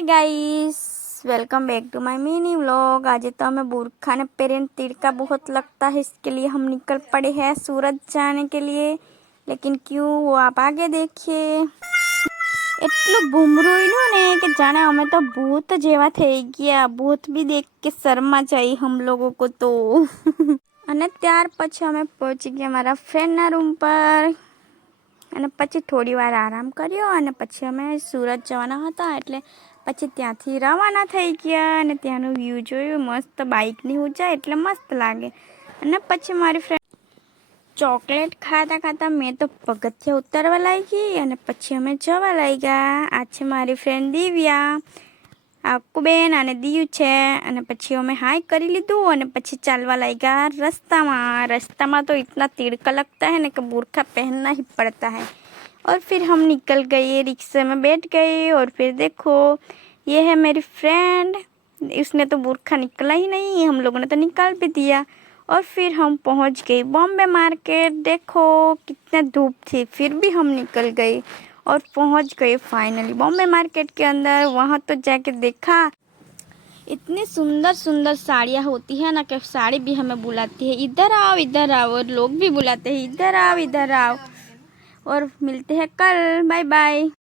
Hi guys, welcome back to my mini vlog. आज तो हमें बुरखा ने पेरेंट तिड़का बहुत लगता है, इसके लिए हम निकल पड़े हैं सूरत जाने के लिए। लेकिन क्यों, वो आप आगे देखिए। એટલું ભૂમરોઈનું ને કે જાણે અમે તો ભૂત જેવા થઈ ગયા। ભૂત બી દેખ કે શરમા જાય હમ લોકો को તો। અને ત્યાર પછી અમે પહોંચી ગયા મારા ફ્રેન્ડના રૂમ પર અને પછી થોડી વાર આરામ કર્યો અને પછી અમે સુરત જવાના હતા એટલે પછી ત્યાંથી રવાના થઈ ગયા અને ત્યાંનું વ્યૂ જોયું। મસ્ત બાઇકની ઊંચાઈ એટલે મસ્ત લાગે। અને પછી મારી ફ્રેન્ડ ચોકલેટ ખાતા ખાતા મેં તો પગથિયા ઉતરવા લાગી અને પછી અમે જવા લાગ્યા। આ છે મારી ફ્રેન્ડ દિવ્યા, આકુબેન અને દિયુ છે। અને પછી અમે હાય કરી લીધું અને પછી ચાલવા લાગ્યા रस्ता तो इतना तिड़का लगता है ना कि बुरखा पहनना ही पड़ता है। और फिर हम निकल गए, रिक्शे में बैठ गए और फिर देखो ये है मेरी फ्रेंड। उसने तो बुरखा निकला ही नहीं, हम लोगों ने तो निकाल भी दिया। और फिर हम पहुंच गए बॉम्बे मार्केट। देखो कितना धूप थी फिर भी हम निकल गए और पहुंच गए फाइनली बॉम्बे मार्केट के अंदर। वहां तो जाके देखा इतनी सुंदर सुंदर साड़ियाँ होती है ना कि साड़ी भी हमें बुलाती है, इधर आओ। और लोग भी बुलाते हैं इधर आओ। और मिलते हैं कल, बाय बाय।